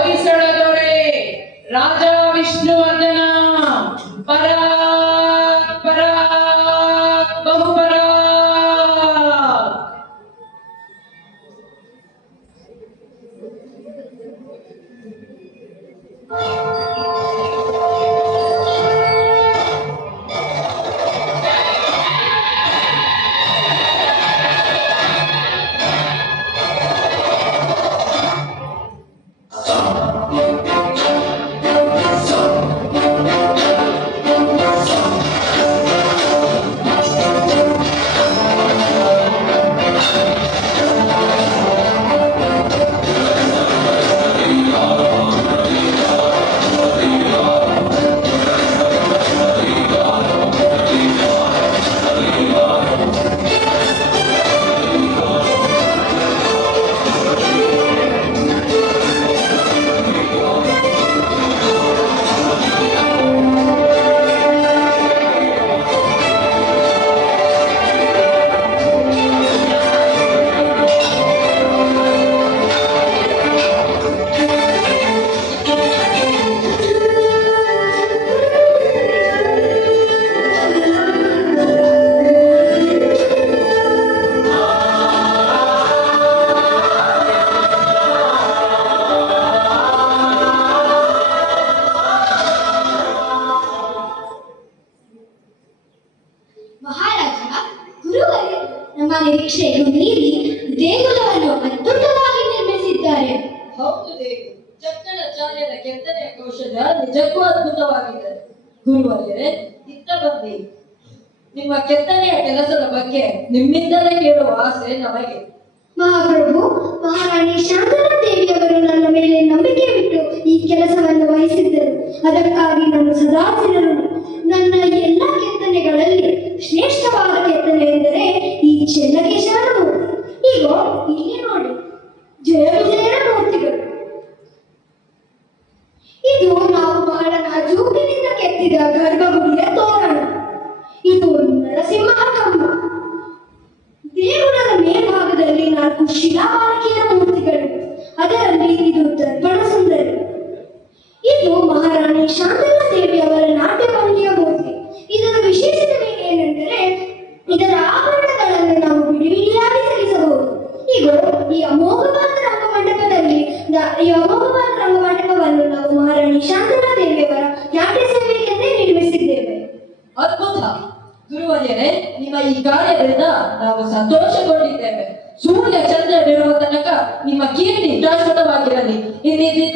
ಹೊಯ್ಸಳದೊರೆ ರಾಜ ವಿಷ್ಣುವರ್ಧನ ಪರ ಪರಾತ್ ಬಹುಪರಾತ್ Oh ಮಹಾರಾಜ ಗುರುವರೇ ನಮ್ಮ ನಿರೀಕ್ಷೆಯನ್ನು ಮೀರಿ ದೇಗುಲವನ್ನು ಅದ್ಭುತವಾಗಿ ನಿರ್ಮಿಸಿದ್ದಾರೆ. ಹೌದು ದೇವಿ ಚಕ್ಕಣಾಚಾರ್ಯರ ಕೆತ್ತನೆಯ ಕೌಶಲ್ಯ ನಿಜಕ್ಕೂ ಅದ್ಭುತವಾಗಿದೆ. ಗುರುವರೇ ಇತ್ತ ಬನ್ನಿ. ನಿಮ್ಮ ಕೆತ್ತನೆಯ ಕೆಲಸದ ಬಗ್ಗೆ ನಿಮ್ಮಿಂದಲೇ ಕೇಳುವ ಆಸೆ ನಮಗೆ. ಮಹಾಪ್ರಭು ಮಹಾರಾಣಿ ಶಾಂತಲಾ ದೇವಿಯವರು ನನ್ನ ಮೇಲೆ ನಂಬಿಕೆ ಬಿಟ್ಟು ಈ ಕೆಲಸವನ್ನು ವಹಿಸಿದ್ದರು. ಅದಕ್ಕಾಗಿ ನಾನು ಸದಾ ನನ್ನ ಎಲ್ಲ ಕೆತ್ತಿದ ಗರ್ಭಗುಡಿಯ ತೋರಣ ಇದು ನರಸಿಂಹ ಕಂಬ ದೇಗುಲದ ಮೇಲ್ಭಾಗದಲ್ಲಿ ನಾಲ್ಕು ಶಿಲಾಬಾಲಕಿಯರ ಮೂರ್ತಿಗಳು. ಅದರಲ್ಲಿ ಇದು ದರ್ಪಣ ಸುಂದರಿ. ಇದು ಮಹಾರಾಣಿ ಶಾಂತಲಾ ದೇವಿ ಅವರ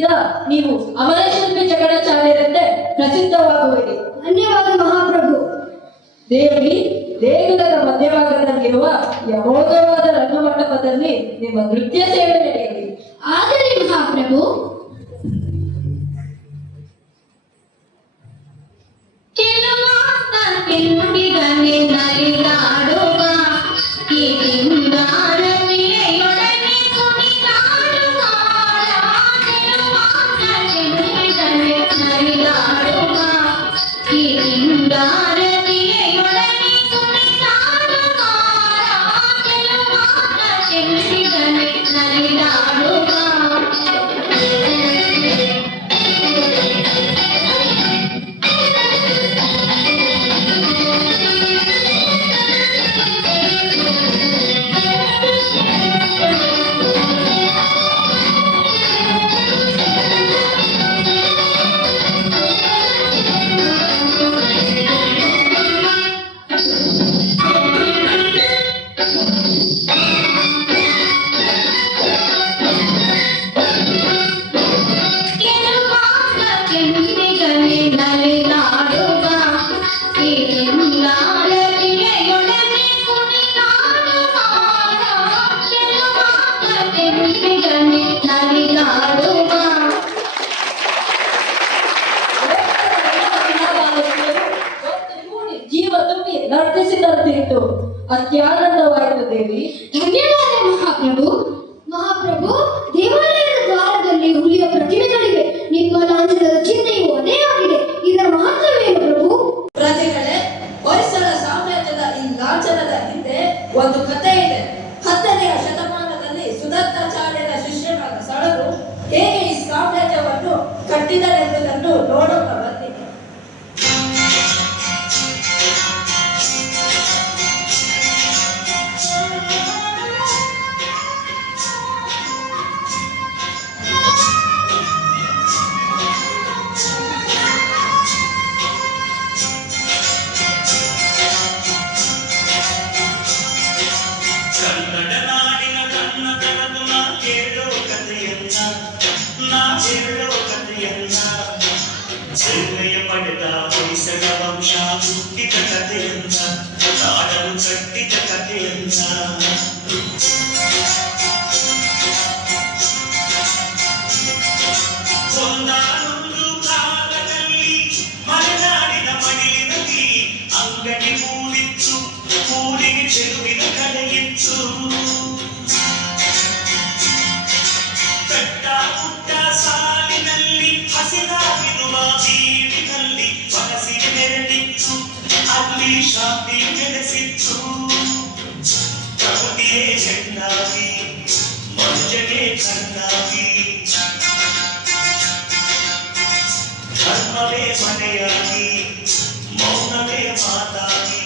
ದಿನ ನೀವು ಅಮರಶಿಲ್ಪಿ ಜಗಳಚಾರ್ಯರಂತೆ ಪ್ರಸಿದ್ಧವಾಗುವಿರಿ. ಧನ್ಯವಾದ ಮಹಾಪ್ರಭು. ದೇವಿ ದೇಗುಲದ ಮಧ್ಯಭಾಗದಲ್ಲಿರುವ ಯಮೋದವಾದ ರಂಗಮಂಟಪದಲ್ಲಿ ನಿಮ್ಮ ನೃತ್ಯ ಸೇವೆ ನಡೆಯಲಿ ಆದರೆ ಮಹಾಪ್ರಭು ಕೆಲವು ನುಡಿದ ನಿನ್ನಲಿದ నా పేరులో కథ ఎన్నా చెయ్యబడతా పైసగా శాంతి వికసించు ప్రగతియే చెందాలి మనుజనే చెందాలి ధర్మమే మನೆయాలి మౌనమే మాతాలి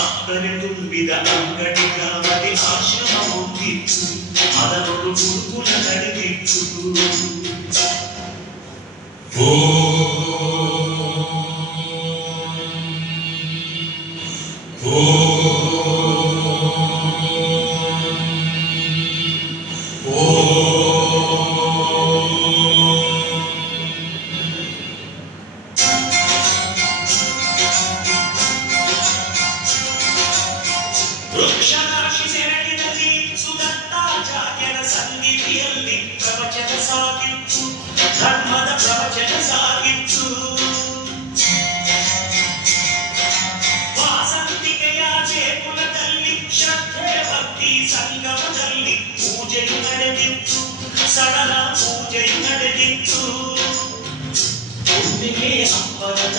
అక్కడి తుంబిద అంగడిన మరి ఆశ్రమము తీర్చు అదనుడు గురుకుల నడిపించు ఓ ಭಕ್ತಿ ಸಂಗಮದಲ್ಲಿ ಪೂಜೆಯು ನಡೆದಿತ್ತು ಸರಳ ಪೂಜೆಯು ನಡೆದಿತ್ತು ಹುಣ್ಣಿಮೆ ಹಬ್ಬದ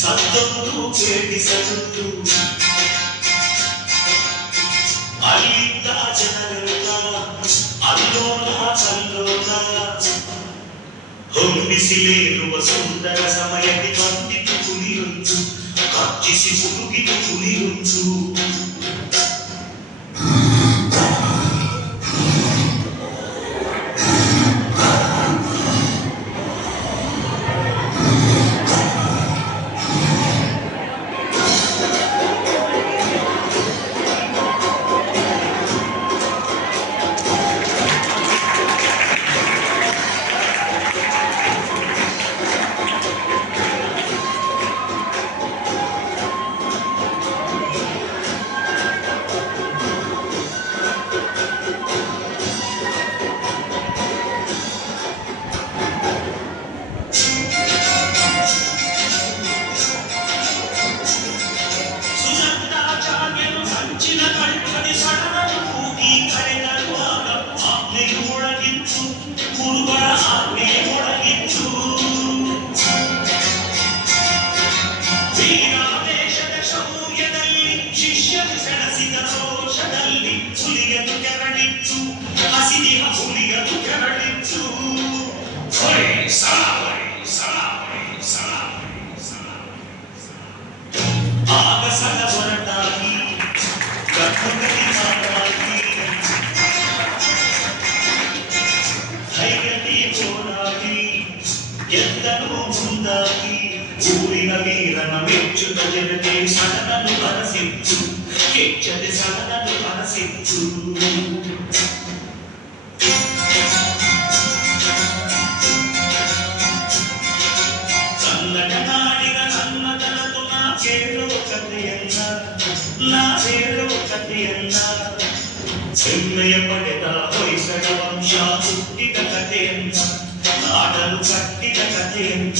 ಸದ್ದೊಂದು ಕೇಳಿಸಲು ಅಲ್ಲಿದ್ದ ಜನರೆಲ್ಲ ಅಲ್ಲೋಲ ಕಲ್ಲೋಲ ಹೊಂಬಿಸಿಲೇರುವ ಸುಂದರ ಸಮಯಕ್ಕೆ ಬಂದಿತು ಕುಲಿಯೊಂದು ಕಚ್ಚಿಸಿ ಮುಳುಗಿತು ಕುಲಿಯೊಂದು Salaam, salaam, salaam, salaam, salaam. Aba salaam, salaam, salaam, salaam, ಹೆಮ್ಮೆಯ ಪಡೆದ ಹೊಯ್ಸಳ ವಂಶ ಹುಟ್ಟಿದ ಕಥೆಯನ್ನ ನಾಡಲು ಕಟ್ಟಿದ ಕಥೆಯನ್ನ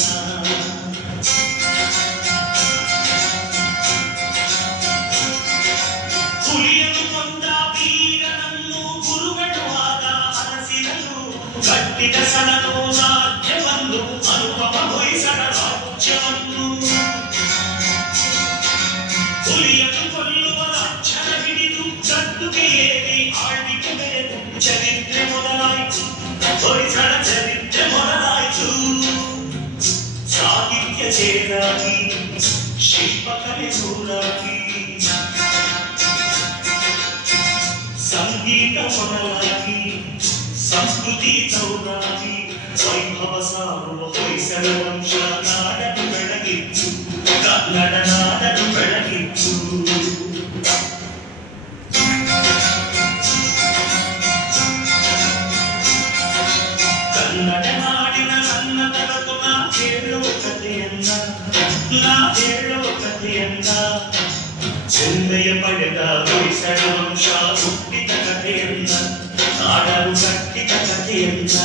ಹುಲಿಯನ್ನು ಕೊಂದ ವೀರನನ್ನು ಗುರುಗಳು ಆಗ ಅರಸಿರಲು ಕಟ್ಟಿದ ಸಡನು చేరాకి శిల్పకలి చూడాకి సంగీత మొదలాకి సంస్కృతి చౌరాకి వైభవ సారు ಹೊಯ್ಸಲು ವಂಶ ನಾಡನ್ನು ಬೆಳಗಿತ್ತು ಕನ್ನಡ ಚೆಂದೆಯ ಪಡೆದ ಹೊಯ್ಸಳ ವಂಶ ಹುಟ್ಟಿದ ಕಥೆಯನ್ನ ನಾಡರು ಕಟ್ಟಿದ ಕಥೆಯನ್ನ